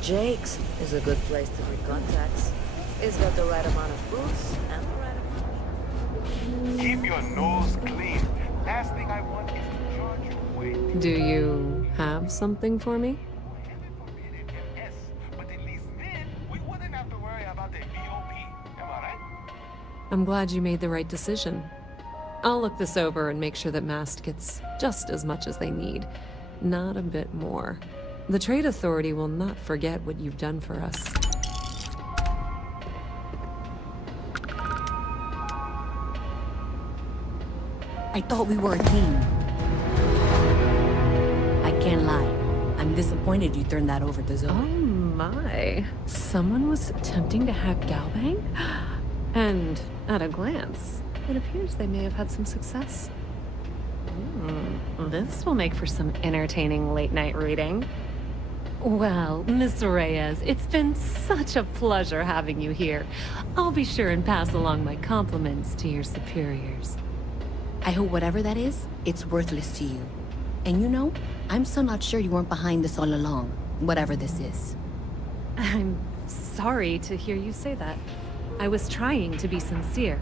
Jake's is a good place to make contacts. It's got the right amount of booze and the right amount. Keep your nose clean. Last thing I want is to charge you weight. Do you have something for me? Yes, but at least then we wouldn't have to worry about the VOP. Am I right? I'm glad you made the right decision. I'll look this over and make sure that Mast gets just as much as they need, not a bit more. The Trade Authority will not forget what you've done for us. I thought we were a team. I can't lie. I'm disappointed you turned that over to Zoe. Oh my. Someone was attempting to hack Galbang? And at a glance, it appears they may have had some success. This will make for some entertaining late-night reading. Well, Miss Reyes, it's been such a pleasure having you here. I'll be sure and pass along my compliments to your superiors. I hope whatever that is, it's worthless to you. And you know, I'm still not sure you weren't behind this all along, whatever this is. I'm sorry to hear you say that. I was trying to be sincere.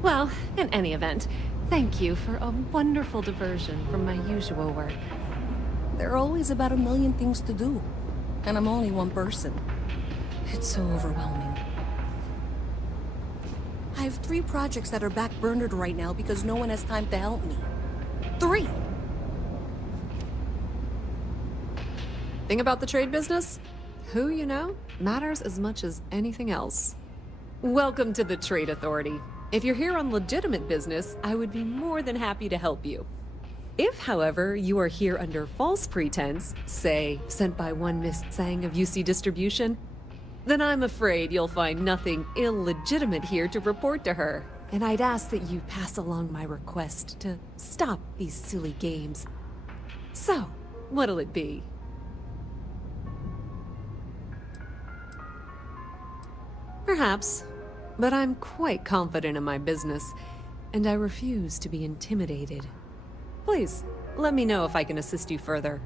Well, in any event, thank you for a wonderful diversion from my usual work. There are always about 1 million things to do, and I'm only one person. It's so overwhelming. I have 3 projects that are backburnered right now because no one has time to help me. 3! Thing about the trade business? Who you know matters as much as anything else. Welcome to the Trade Authority. If you're here on legitimate business, I would be more than happy to help you. If, however, you are here under false pretense, say, sent by one Miss Tsang of UC Distribution, then I'm afraid you'll find nothing illegitimate here to report to her. And I'd ask that you pass along my request to stop these silly games. So, what'll it be? Perhaps, but I'm quite confident in my business, and I refuse to be intimidated. Please, let me know if I can assist you further.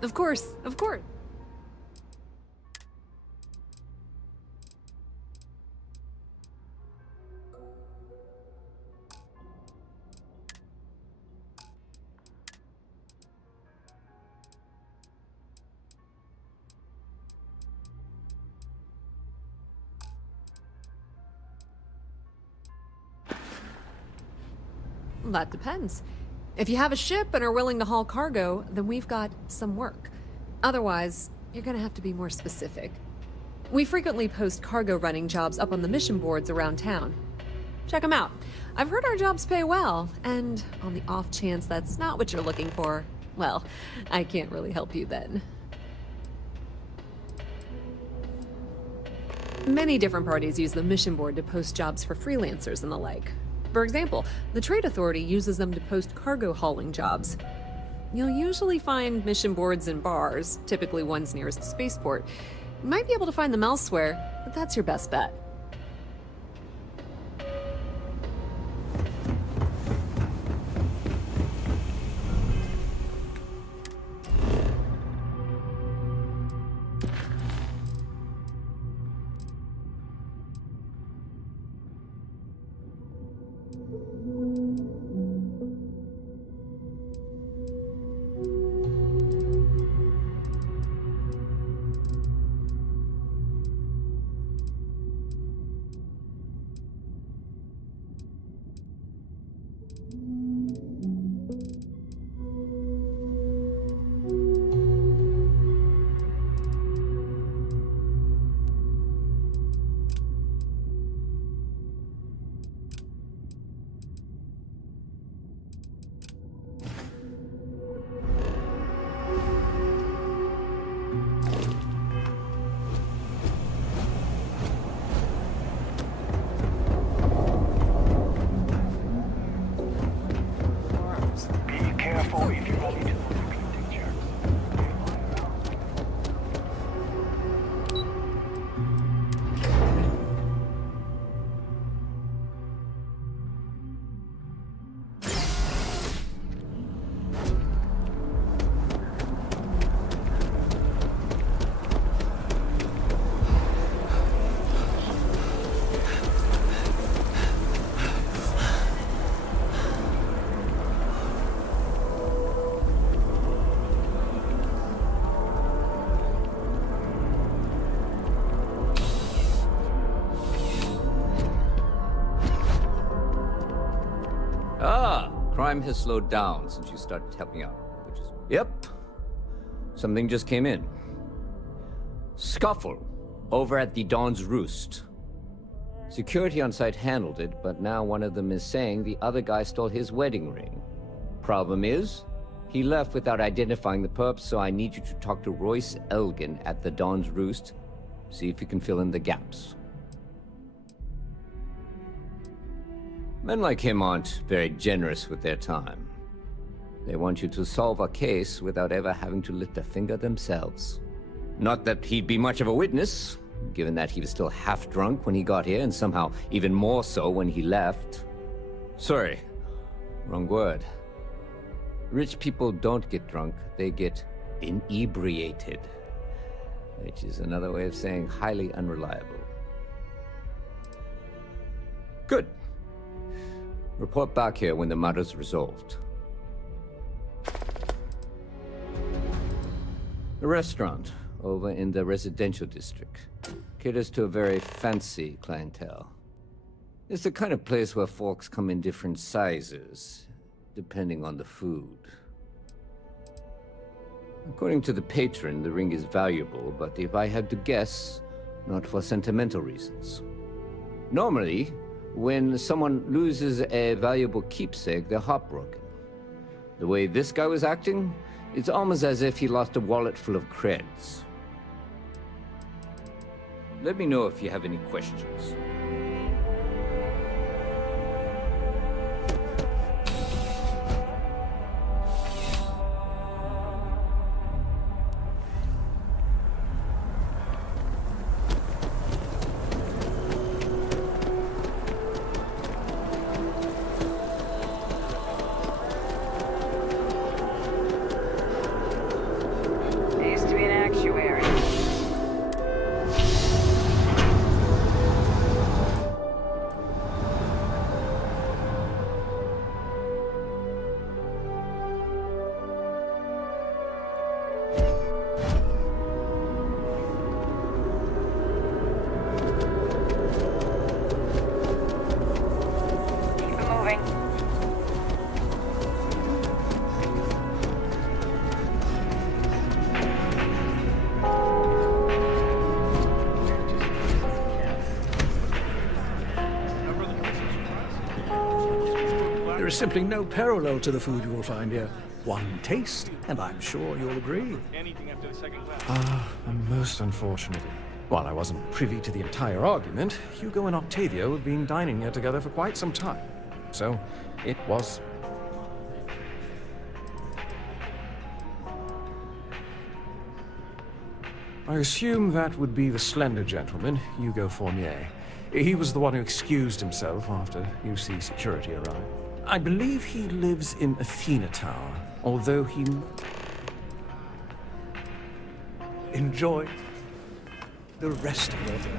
Of course, of course. That depends. If you have a ship and are willing to haul cargo, then we've got some work. Otherwise, you're gonna have to be more specific. We frequently post cargo running jobs up on the mission boards around town. Check them out. I've heard our jobs pay well, and on the off chance that's not what you're looking for, well, I can't really help you then. Many different parties use the mission board to post jobs for freelancers and the like. For example, the Trade Authority uses them to post cargo hauling jobs. You'll usually find mission boards in bars, typically ones nearest a spaceport. You might be able to find them elsewhere, but that's your best bet. Be careful if you run into those eclectic jerks. Crime has slowed down since you started helping out, which is... Yep. Something just came in. Scuffle over at the Dawn's Roost. Security on site handled it, but now one of them is saying the other guy stole his wedding ring. Problem is, he left without identifying the perp, so I need you to talk to Royce Elgin at the Dawn's Roost. See if you can fill in the gaps. Men like him aren't very generous with their time. They want you to solve a case without ever having to lift a finger themselves. Not that he'd be much of a witness, given that he was still half drunk when he got here, and somehow even more so when he left. Sorry, wrong word. Rich people don't get drunk, they get inebriated. Which is another way of saying highly unreliable. Good. Report back here when the matter's resolved. The restaurant, over in the residential district, caters to a very fancy clientele. It's the kind of place where folks come in different sizes, depending on the food. According to the patron, the ring is valuable, but if I had to guess, not for sentimental reasons. Normally, when someone loses a valuable keepsake, they're heartbroken. The way this guy was acting, it's almost as if he lost a wallet full of creds. Let me know if you have any questions. There is simply no parallel to the food you will find here. One taste, and I'm sure you'll agree. Most unfortunate. While I wasn't privy to the entire argument, Hugo and Octavio have been dining here together for quite some time. So, it was. I assume that would be the slender gentleman, Hugo Fournier. He was the one who excused himself after UC security arrived. I believe he lives in Athena Tower, although he... Enjoy the rest of your day.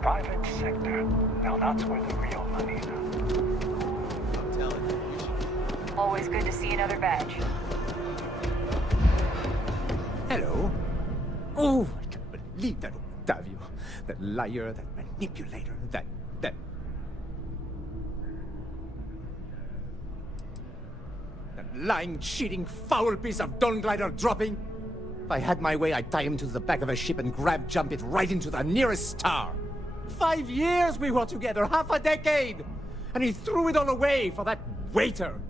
Private sector. Now that's where the real money is. Always good to see another badge. Hello. Oh, I can't believe that Octavio. That liar, that manipulator, that... That lying, cheating, foul piece of Dawn Glider dropping. If I had my way, I'd tie him to the back of a ship and jump it right into the nearest star. 5 years we were together, half a decade! And he threw it all away for that waiter.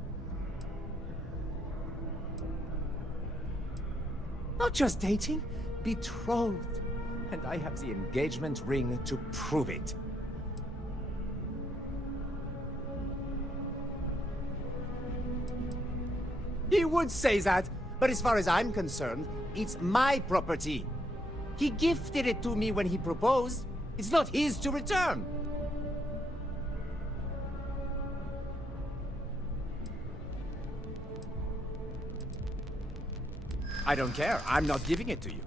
Not just dating, betrothed. And I have the engagement ring to prove it. He would say that, but as far as I'm concerned, it's my property. He gifted it to me when he proposed. It's not his to return. I don't care. I'm not giving it to you.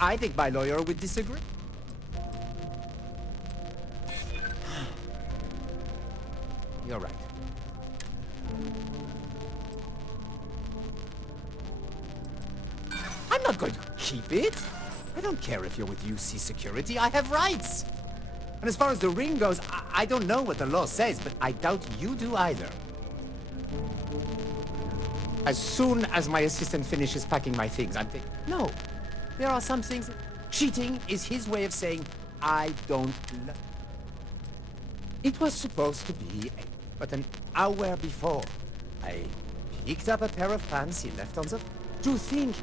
I think my lawyer would disagree. You're right. I'm not going to keep it. I don't care if you're with UC Security. I have rights. And as far as the ring goes, I don't know what the law says, but I doubt you do either. As soon as my assistant finishes packing my things, I'm thinking, no, there are some things. Cheating is his way of saying, I don't love. It was supposed to be, but an hour before, I picked up a pair of pants he left on the... To think,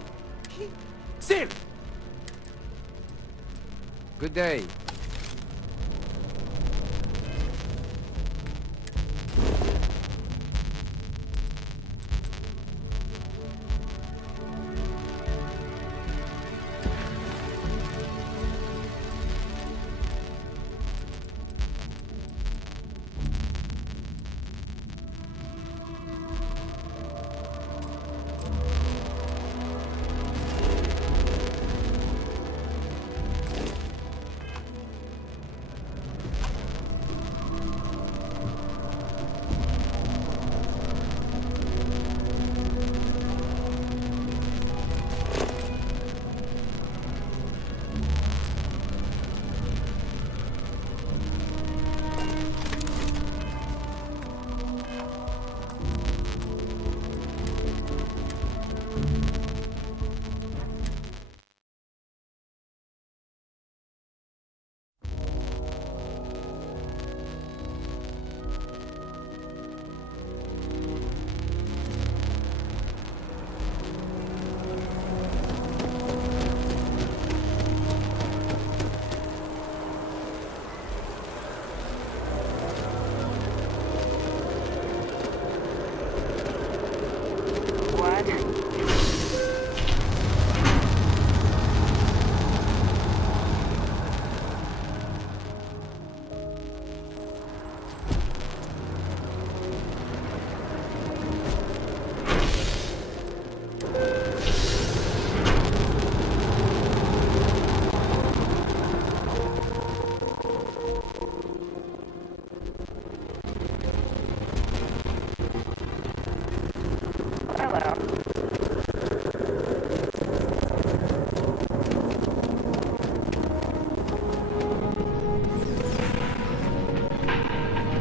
he... Still! Good day.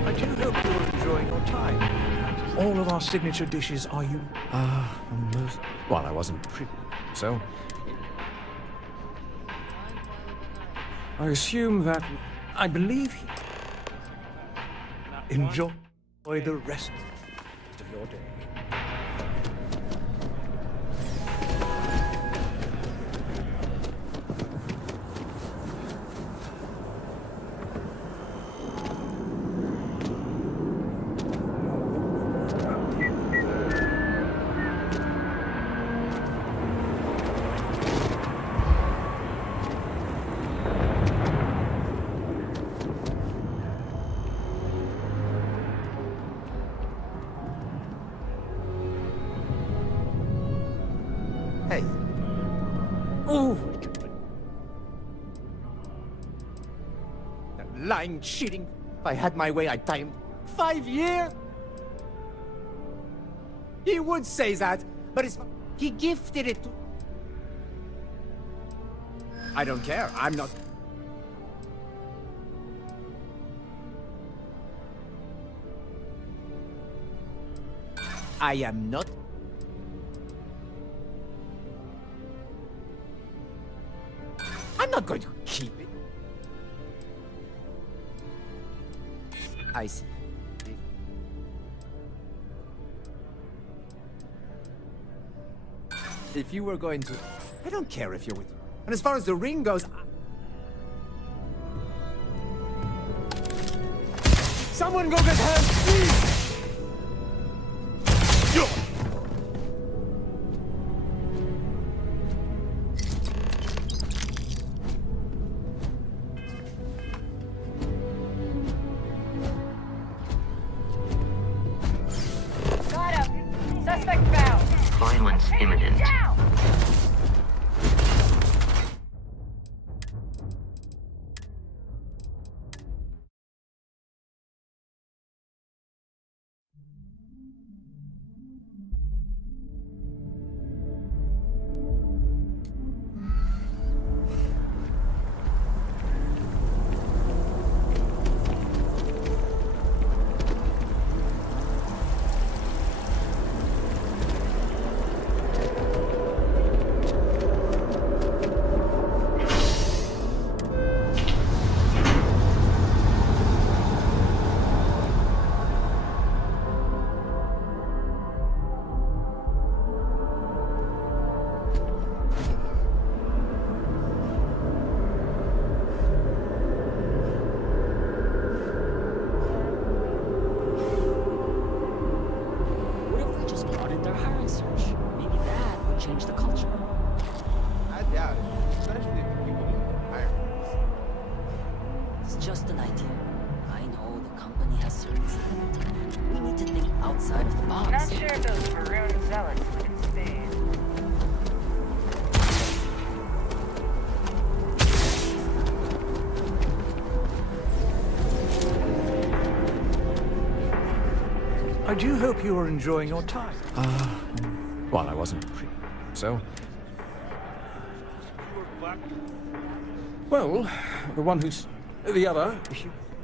I do hope you're enjoying your time. All of our signature dishes are you. Well, I wasn't so. I assume that. I believe he. Enjoy the rest of your day. Hey. Oh! That lying, cheating. If I had my way, I'd tie him. 5 years? He would say that, but he gifted it to... I don't care. I'm not... I am not... I'm not going to keep it. I see. If you were going to... I don't care if you're with... And as far as the ring goes... Someone go get help, please! Got him. Suspect found. Violence imminent. Down. What if they just started their hiring search? Maybe that would change the culture. I doubt it, especially if people didn't hire It's just an idea. I know the company has certain standards. We need to think outside of the box. Not sure if those maroon zealots would stay. I do hope you are enjoying your time. Well, I wasn't so. Well, the one who's... the other...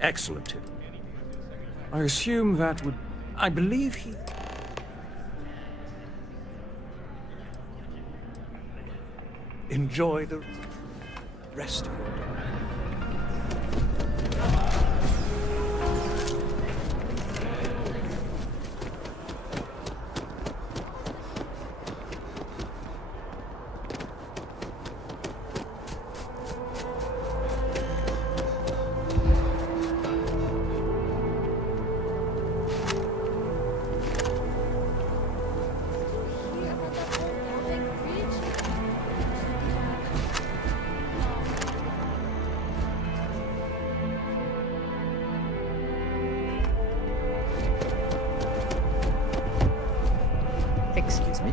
Excellent tip. I assume that would... I believe he... Enjoy the rest of your day. Excuse me?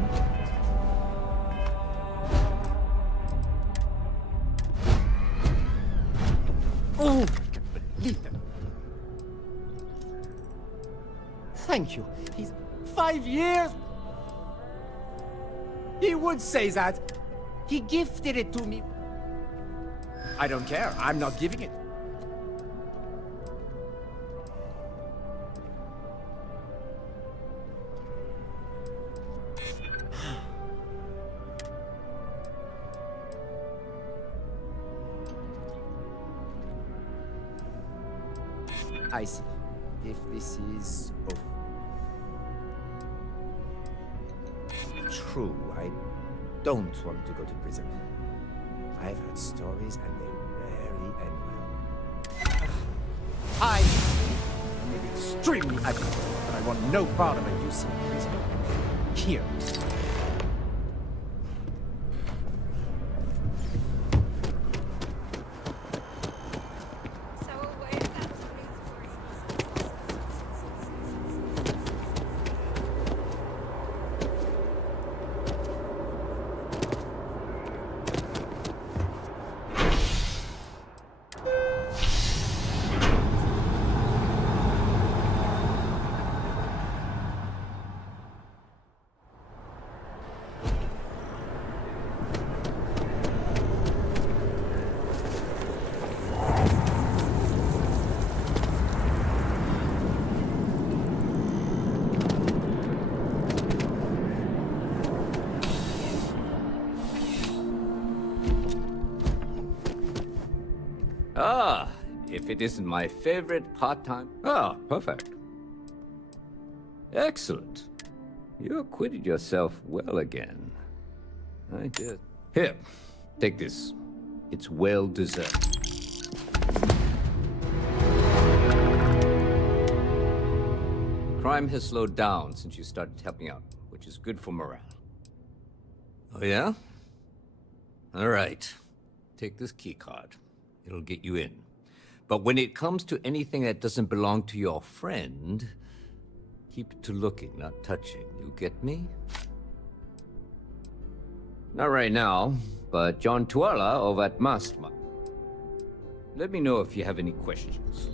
Oh, I can't believe that. Thank you. He's 5 years. He would say that. He gifted it to me. I don't care. I'm not giving it. I see. If this is... true, I don't want to go to prison. I've heard stories and they rarely end well. I may be extremely agitated, but I want no part of a UC prison. Here. Ah, if it isn't my favorite part-time... Ah, perfect. Excellent. You acquitted yourself well again. I did. Here, take this. It's well deserved. Crime has slowed down since you started helping out, which is good for morale. Oh yeah? All right. Take this key card. It'll get you in. But when it comes to anything that doesn't belong to your friend, keep it to looking, not touching. You get me? Not right now, but John Tuala over at Mastma. Let me know if you have any questions.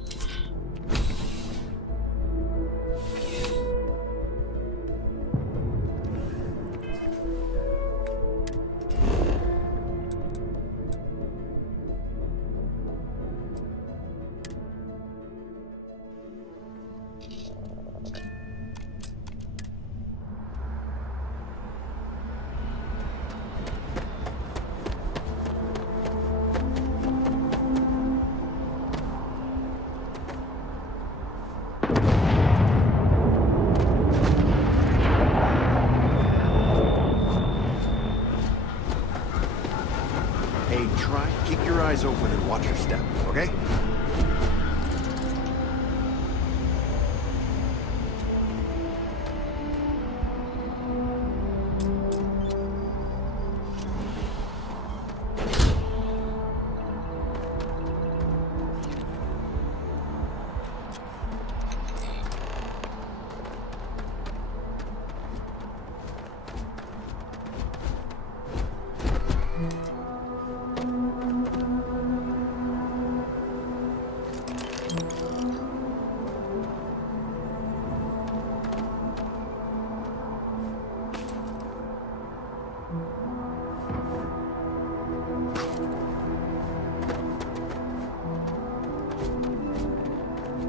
Keep your eyes open and watch your step, okay?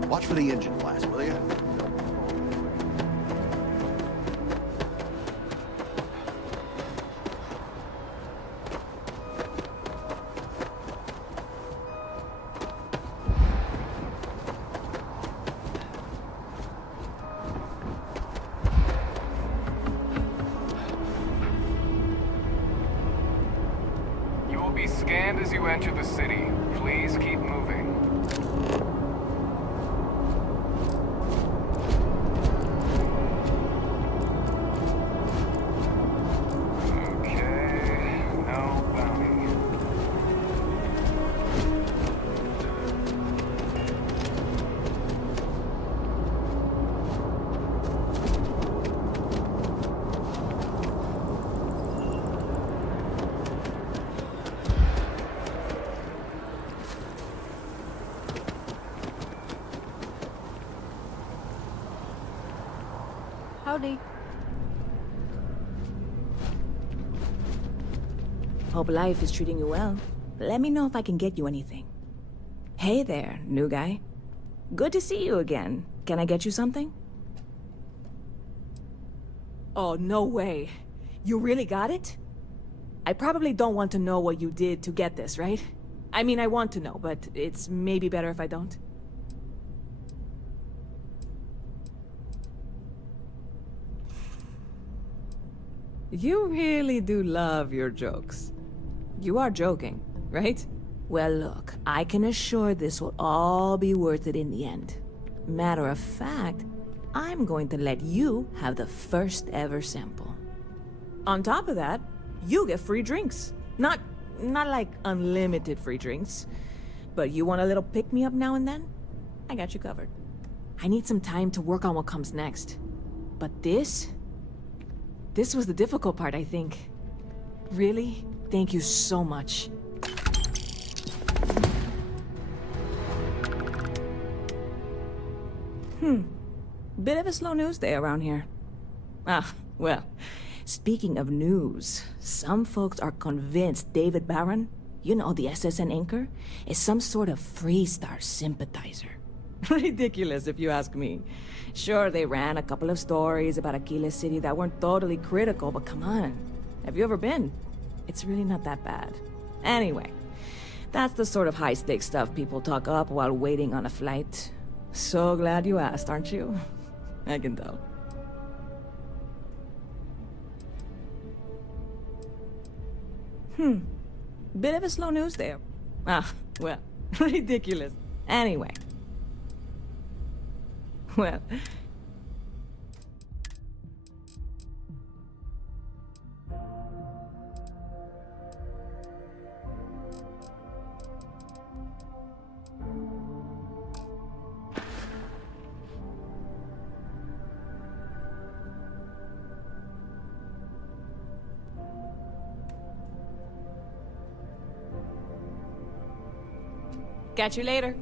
Watch for the engine blast, will you? You will be scanned as you enter the city. Please keep moving. Howdy. Hope life is treating you well. Let me know if I can get you anything. Hey there, new guy. Good to see you again. Can I get you something? Oh, no way. You really got it? I probably don't want to know what you did to get this, right? I mean, I want to know, but it's maybe better if I don't. You really do love your jokes. You are joking, right? Well, look, I can assure this will all be worth it in the end. Matter of fact, I'm going to let you have the first ever sample. On top of that, you get free drinks. Not like unlimited free drinks, but you want a little pick-me-up now and then? I got you covered. I need some time to work on what comes next. But this was the difficult part, I think. Really, thank you so much. Bit of a slow news day around here. Ah, well, speaking of news, some folks are convinced David Barron, you know, the SSN anchor, is some sort of Freestar sympathizer. Ridiculous, if you ask me. Sure, they ran a couple of stories about Aquila City that weren't totally critical, but come on. Have you ever been? It's really not that bad. Anyway, that's the sort of high-stakes stuff people talk up while waiting on a flight. So glad you asked, aren't you? I can tell. Bit of a slow news there. Ah, well, ridiculous. Anyway. Well... Catch you later.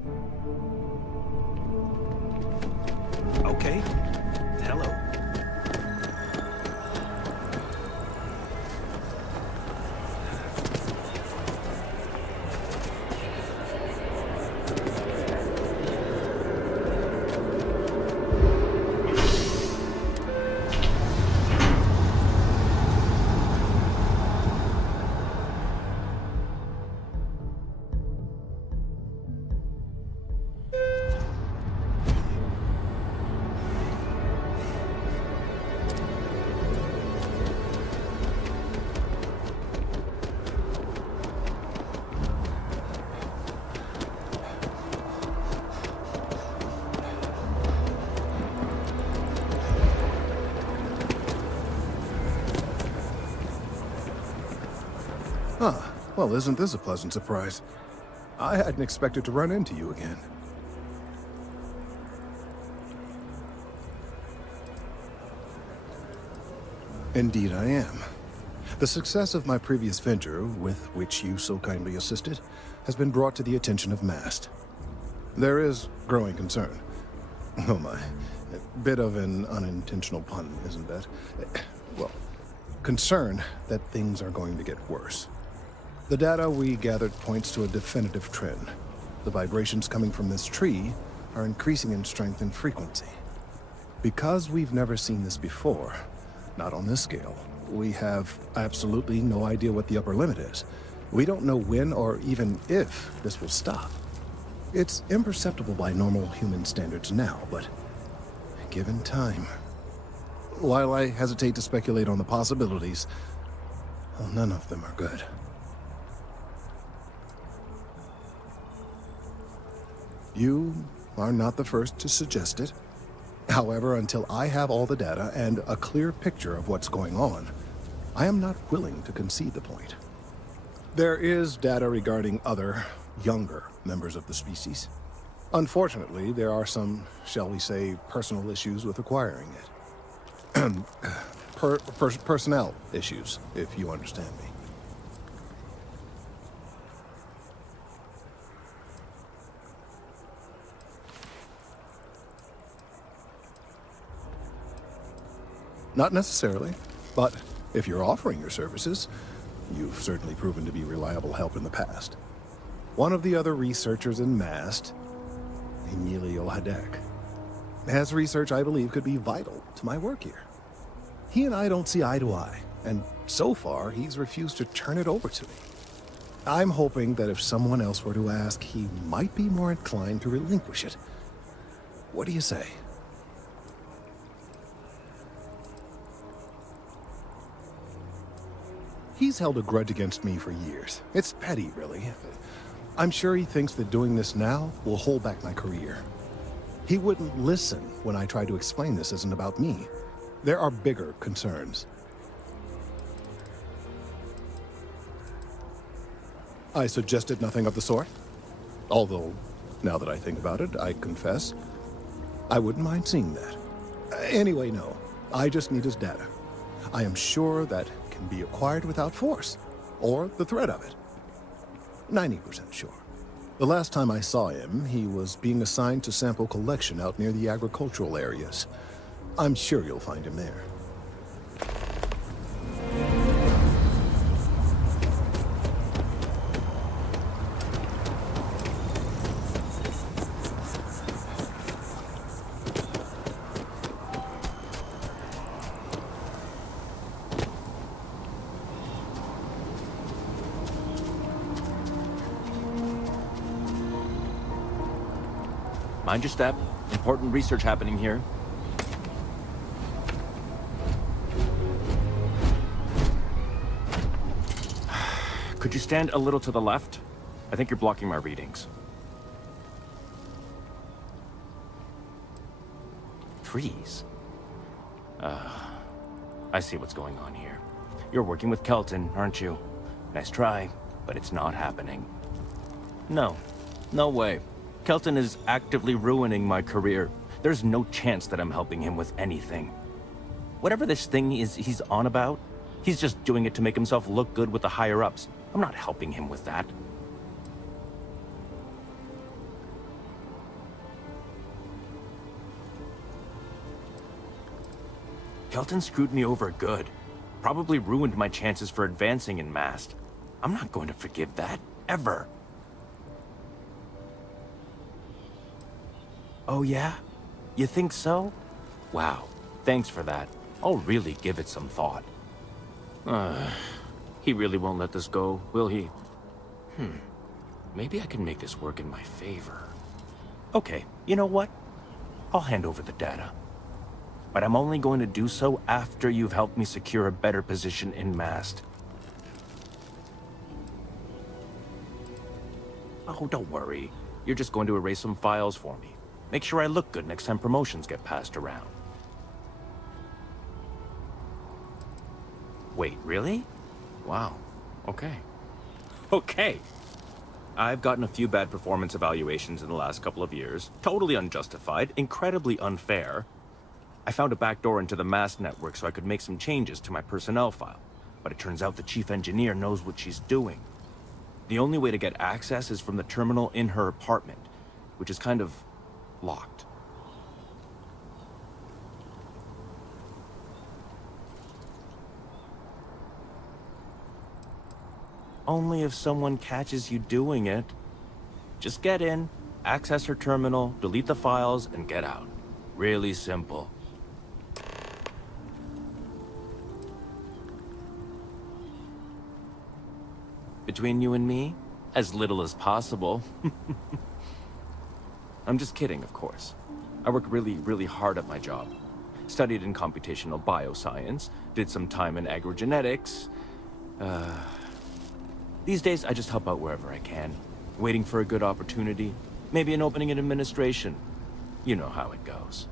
Okay. Hello. Huh. Well, isn't this a pleasant surprise? I hadn't expected to run into you again. Indeed I am. The success of my previous venture, with which you so kindly assisted, has been brought to the attention of MAST. There is growing concern. Oh my. A bit of an unintentional pun, isn't that? Well, concern that things are going to get worse. The data we gathered points to a definitive trend. The vibrations coming from this tree are increasing in strength and frequency. Because we've never seen this before, not on this scale, we have absolutely no idea what the upper limit is. We don't know when or even if this will stop. It's imperceptible by normal human standards now, but given time... While I hesitate to speculate on the possibilities, well, none of them are good. You are not the first to suggest it. However, until I have all the data and a clear picture of what's going on, I am not willing to concede the point. There is data regarding other, younger members of the species. Unfortunately, there are some, shall we say, personal issues with acquiring it. Personnel issues, if you understand me. Not necessarily, but if you're offering your services, you've certainly proven to be reliable help in the past. One of the other researchers in MAST, Emilio Hadek, has research I believe could be vital to my work here. He and I don't see eye to eye, and so far he's refused to turn it over to me. I'm hoping that if someone else were to ask, he might be more inclined to relinquish it. What do you say? He's held a grudge against me for years. It's petty, really. I'm sure he thinks that doing this now will hold back my career. He wouldn't listen when I tried to explain this isn't about me. There are bigger concerns. I suggested nothing of the sort. Although, now that I think about it, I confess, I wouldn't mind seeing that. Anyway, no. I just need his data. I am sure that can be acquired without force, or the threat of it. 90% sure. The last time I saw him, he was being assigned to sample collection out near the agricultural areas. I'm sure you'll find him there. Mind your step. Important research happening here. Could you stand a little to the left? I think you're blocking my readings. Trees? I see what's going on here. You're working with Kelton, aren't you? Nice try, but it's not happening. No. No way. Kelton is actively ruining my career. There's no chance that I'm helping him with anything. Whatever this thing is he's on about, he's just doing it to make himself look good with the higher-ups. I'm not helping him with that. Kelton screwed me over good. Probably ruined my chances for advancing in Mast. I'm not going to forgive that, ever. Oh yeah? You think so? Wow, thanks for that. I'll really give it some thought. He really won't let this go, will he? Maybe I can make this work in my favor. Okay, you know what? I'll hand over the data. But I'm only going to do so after you've helped me secure a better position in Mast. Oh, don't worry. You're just going to erase some files for me. Make sure I look good next time promotions get passed around. Wait, really? Wow. Okay. Okay. I've gotten a few bad performance evaluations in the last couple of years. Totally unjustified, incredibly unfair. I found a backdoor into the Mast network so I could make some changes to my personnel file. But it turns out the chief engineer knows what she's doing. The only way to get access is from the terminal in her apartment, which is kind of locked. Only if someone catches you doing it. Just get in, access her terminal, delete the files, and get out. Really simple. Between you and me, as little as possible. I'm just kidding, of course. I work really, really hard at my job. Studied in computational bioscience, did some time in agrogenetics. These days, I just help out wherever I can. Waiting for a good opportunity. Maybe an opening in administration. You know how it goes.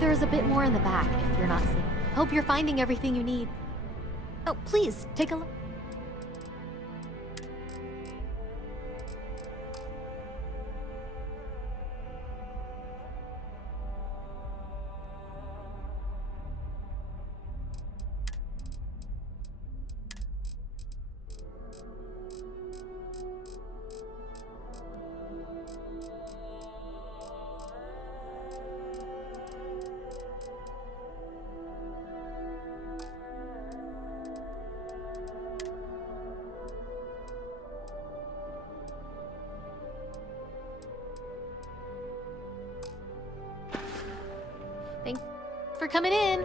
There's a bit more in the back if you're not seeing. Hope you're finding everything you need. Oh, please, take a look. Thanks for coming in.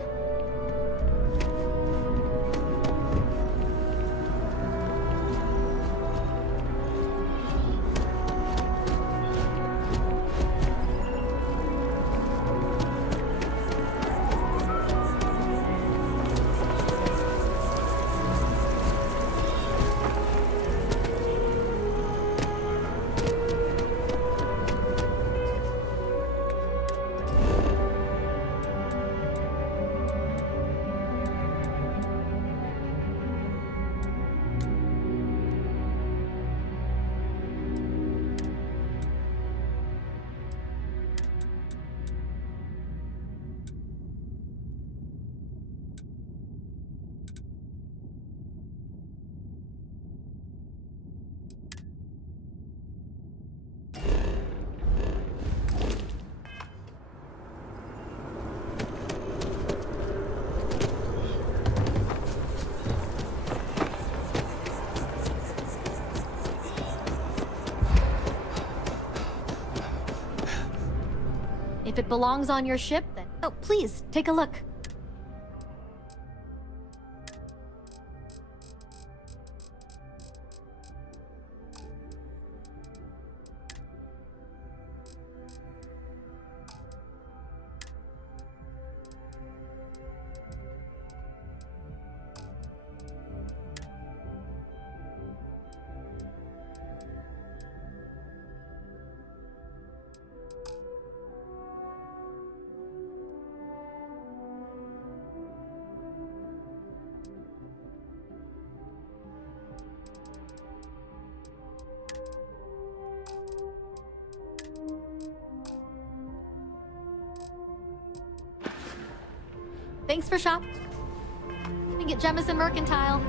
If it belongs on your ship, then... Oh, please, take a look. Thanks for shopping at Jemison Mercantile.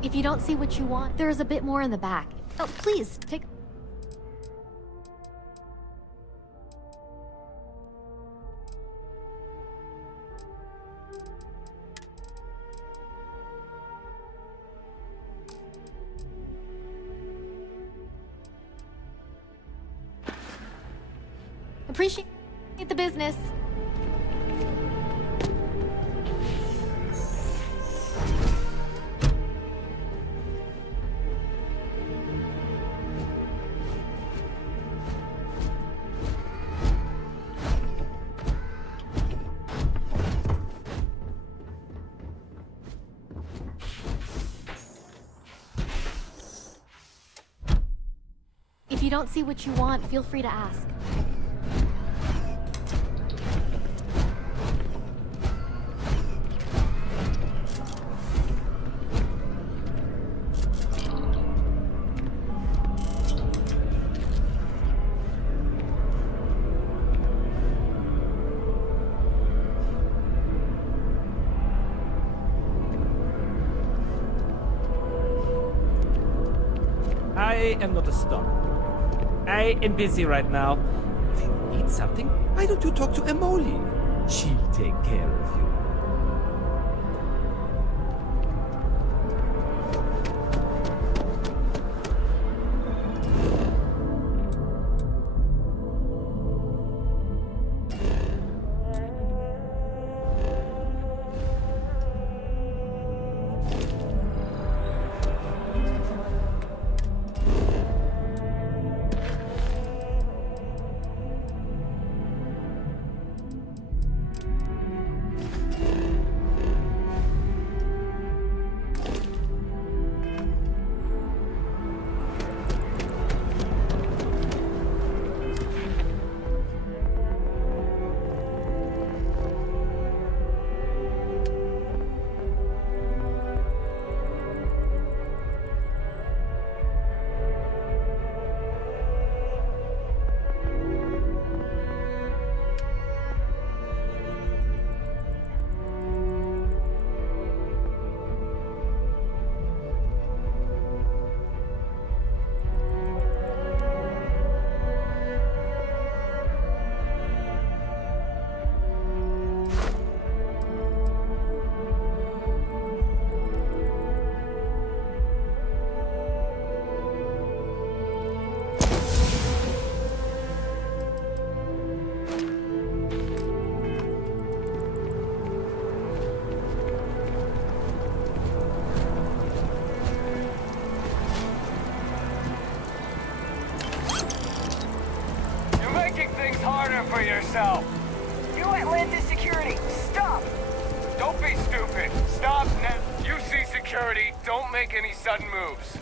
If you don't see what you want, there is a bit more in the back. Oh, please, take... Appreciate the business. If you don't see what you want, feel free to ask. I am not a stock. I am busy right now. If you need something, why don't you talk to Emoli? She'll take care of you. yourself. You Atlantis Security, stop! Don't be stupid. Stop now. You see security. Don't make any sudden moves.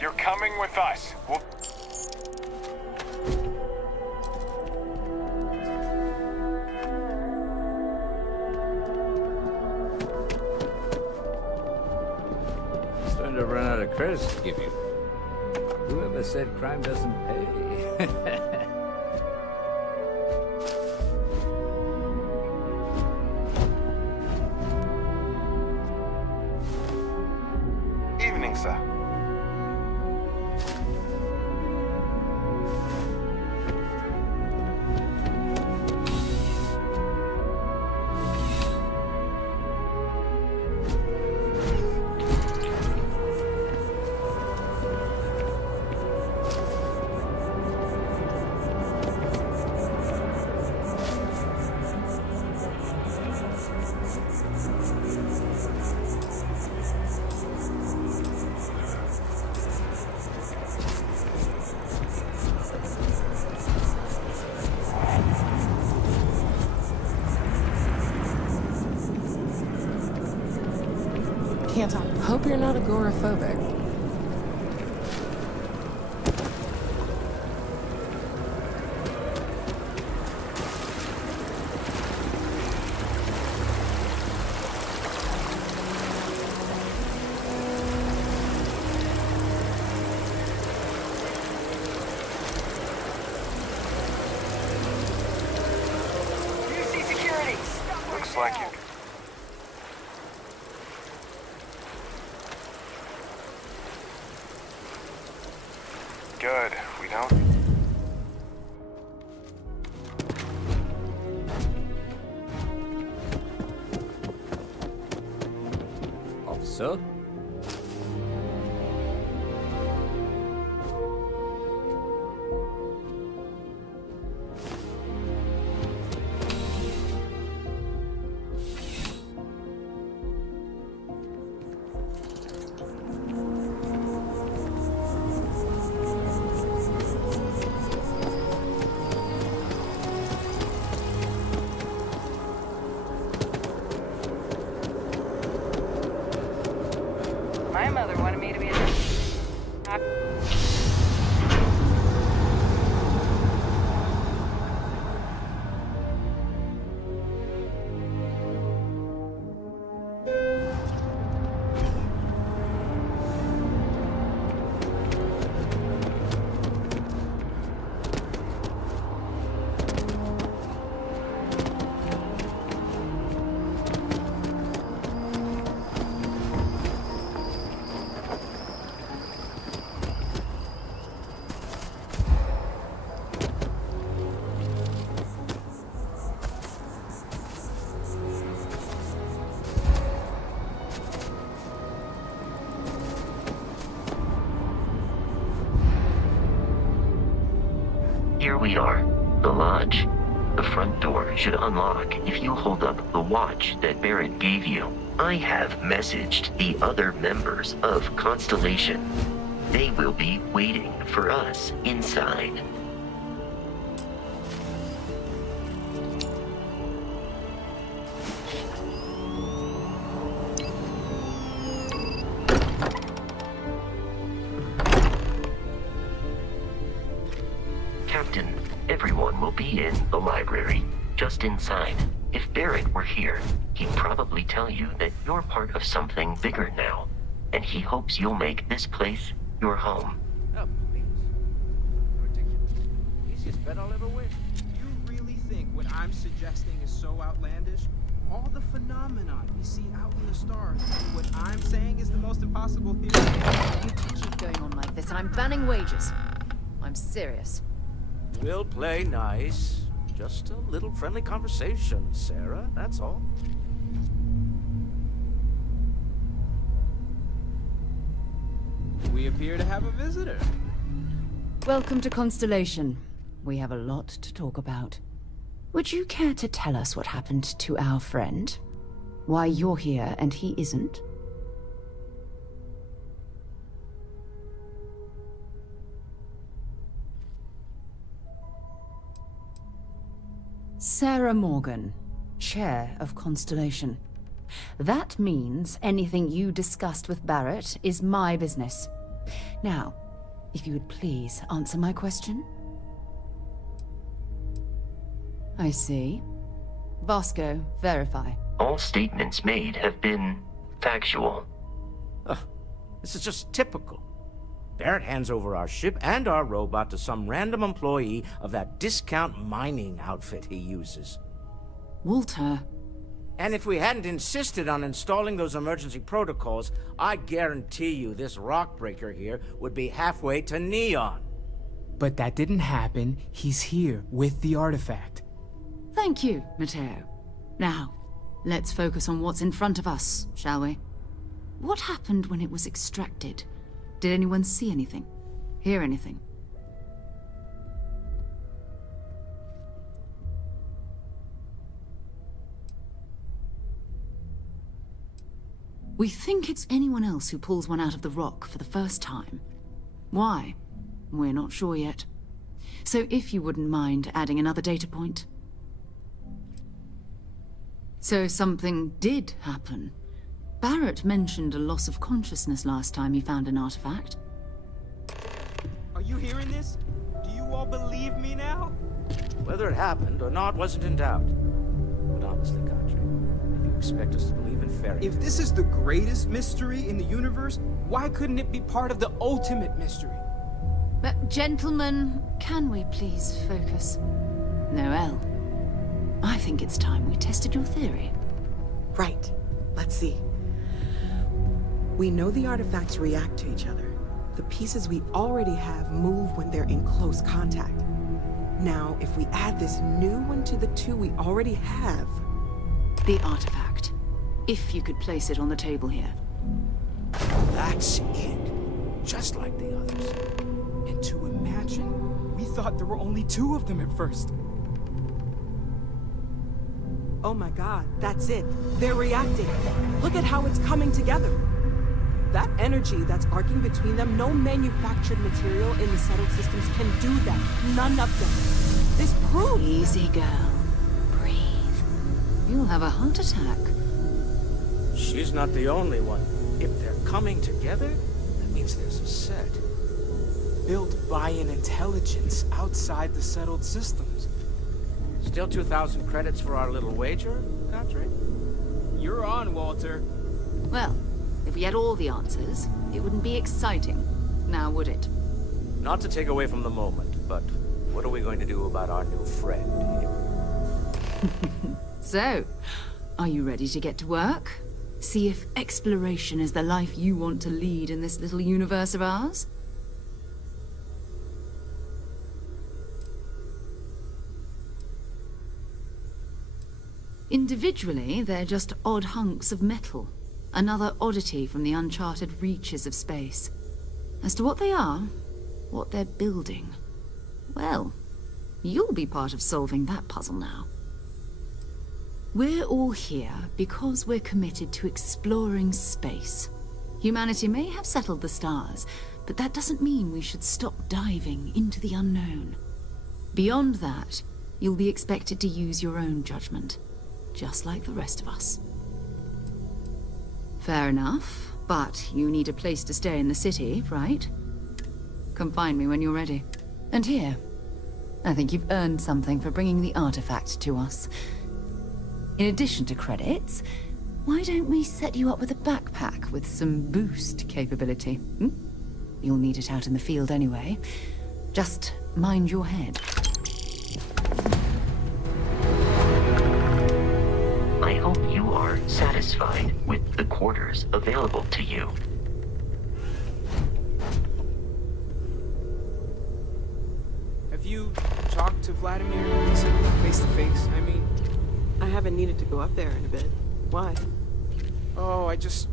You're coming with us. We'll... Starting to run out of credits to give you. Whoever said crime doesn't pay? Evening, sir. Can't help. Hope you're not agoraphobic. You see security, stop! Looks like you. Good. We don't... Officer? My mother wanted me to be a... Here we are, the lodge. The front door should unlock if you hold up the watch that Barrett gave you. I have messaged the other members of Constellation. They will be waiting for us inside. Captain, everyone will be in the library, just inside. If Barrett were here, he'd probably tell you that you're part of something bigger now, and he hopes you'll make this place your home. Oh, please. Ridiculous. Easiest bet I'll ever win. You really think what I'm suggesting is so outlandish? All the phenomenon we see out in the stars, and what I'm saying is the most impossible theory. You can keep going on like this, and I'm banning wages. I'm serious. We'll play nice. Just a little friendly conversation, Sarah, that's all. We appear to have a visitor. Welcome to Constellation. We have a lot to talk about. Would you care to tell us what happened to our friend? Why you're here and he isn't? Sarah Morgan, Chair of Constellation. That means anything you discussed with Barrett is my business. Now, if you would please answer my question. I see. Vasco, verify. All statements made have been factual. This is just typical. Barrett hands over our ship and our robot to some random employee of that discount mining outfit he uses. Walter. And if we hadn't insisted on installing those emergency protocols, I guarantee you this rock breaker here would be halfway to Neon. But that didn't happen. He's here with the artifact. Thank you, Matteo. Now, let's focus on what's in front of us, shall we? What happened when it was extracted? Did anyone see anything? Hear anything? We think it's anyone else who pulls one out of the rock for the first time. Why? We're not sure yet. So if you wouldn't mind adding another data point. So something did happen. Barrett mentioned a loss of consciousness last time he found an artifact. Are you hearing this? Do you all believe me now? Whether it happened or not wasn't in doubt. But honestly, Country, if you expect us to believe in fairy... If this is the greatest mystery in the universe, why couldn't it be part of the ultimate mystery? But gentlemen, can we please focus? Noel, I think it's time we tested your theory. Right. Let's see. We know the artifacts react to each other. The pieces we already have move when they're in close contact. Now, if we add this new one to the two we already have... The artifact. If you could place it on the table here. That's it. Just like the others. And to imagine, we thought there were only 2 of them at first. Oh my god, that's it. They're reacting. Look at how it's coming together. That energy that's arcing between them, no manufactured material in the settled systems can do that. None of them. This proves... Easy, girl. Breathe. You'll have a heart attack. She's not the only one. If they're coming together, that means there's a set. Built by an intelligence outside the settled systems. Still 2,000 credits for our little wager, Country? You're on, Walter. Well, if we had all the answers, it wouldn't be exciting. Now, would it? Not to take away from the moment, but what are we going to do about our new friend here? So, are you ready to get to work? See if exploration is the life you want to lead in this little universe of ours? Individually, they're just odd hunks of metal. Another oddity from the uncharted reaches of space. As to what they are, what they're building, well, you'll be part of solving that puzzle now. We're all here because we're committed to exploring space. Humanity may have settled the stars, but that doesn't mean we should stop diving into the unknown. Beyond that, you'll be expected to use your own judgment. Just like the rest of us. Fair enough, but you need a place to stay in the city, right? Come find me when you're ready. And here, I think you've earned something for bringing the artifact to us. In addition to credits, why don't we set you up with a backpack with some boost capability? You'll need it out in the field anyway. Just mind your head. I hope you are satisfied with the quarters available to you. Have you talked to Vladimir face to face? I mean... I haven't needed to go up there in a bit. Why? Oh, I just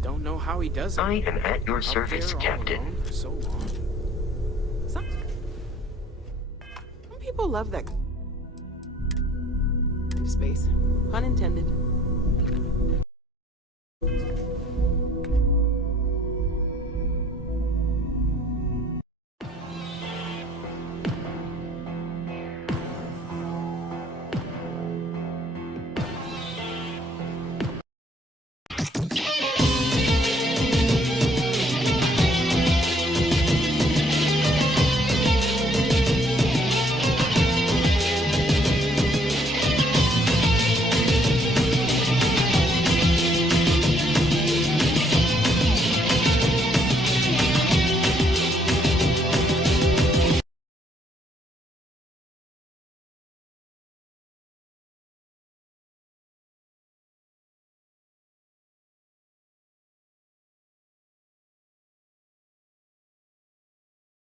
don't know how he does it. I am at your service, Captain. For so long. Some people love that space. Pun intended.